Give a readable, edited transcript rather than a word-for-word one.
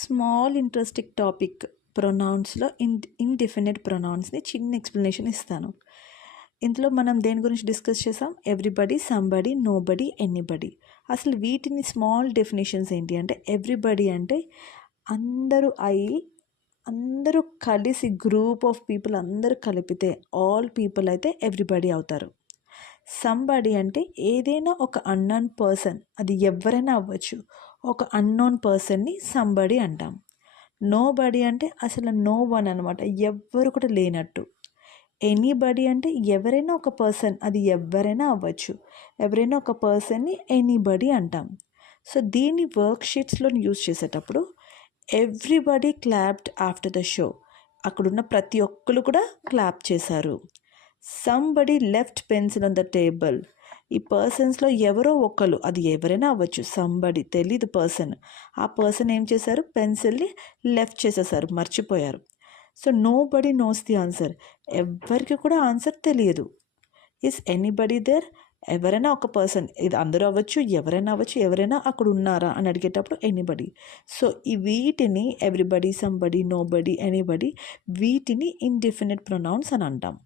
Small interesting topic ప్రొనౌన్స్లో indefinite ప్రొనౌన్స్ని చిన్న explanation ఇస్తాను. ఇందులో మనం దేని గురించి డిస్కస్ చేసాం? Everybody, somebody, nobody, anybody. అసలు వీటిని స్మాల్ డెఫినేషన్స్ ఏంటి అంటే, ఎవ్రీబడి అంటే అందరూ కలిసి గ్రూప్ ఆఫ్ పీపుల్ అందరూ కలిపితే ఆల్ పీపుల్ అయితే ఎవ్రీబడి అవుతారు. సంబడి అంటే ఏదైనా ఒక అన్నోన్ పర్సన్, అది ఎవరైనా అవ్వచ్చు, ఒక అన్నోన్ పర్సన్ని సంబడి అంటాం. నోబడి అంటే అసలు నో వన్ అనమాట, ఎవ్వరు కూడా లేనట్టు. ఎనీబడి అంటే ఎవరైనా ఒక పర్సన్, అది ఎవరైనా అవ్వచ్చు, ఎవరైనా ఒక పర్సన్ని ఎనీబడి అంటాం. సో దీన్ని వర్క్షీట్స్లో యూజ్ చేసేటప్పుడు everybody clapped after the show, అక్కడున్న ప్రతి ఒక్కరు కూడా క్లాప్ చేశారు. Somebody left pencil on the table, ఈ పర్సన్స్లో ఎవరో ఒకరు, అది ఎవరైనా అవ్వచ్చు, సంబడి తెలీదు పర్సన్, ఆ పర్సన్ ఏం చేశారు? పెన్సిల్ని లెఫ్ట్ చేసేసారు, మర్చిపోయారు. So nobody knows the answer, ఎవరికి కూడా ఆన్సర్ తెలియదు. ఈస్ ఎనీబడి దేర్, ఎవరైనా ఒక పర్సన్, ఇది అందరూ అవ్వచ్చు, ఎవరైనా అవ్వచ్చు, ఎవరైనా అక్కడ ఉన్నారా అని అడిగేటప్పుడు ఎనీబడి. సో ఈ వీటిని ఎవ్రీబడి, సంబడి, నోబడి, ఎనీబడి, వీటిని ఇండిఫినిట్ ప్రొనౌన్స్ అని అంటాం.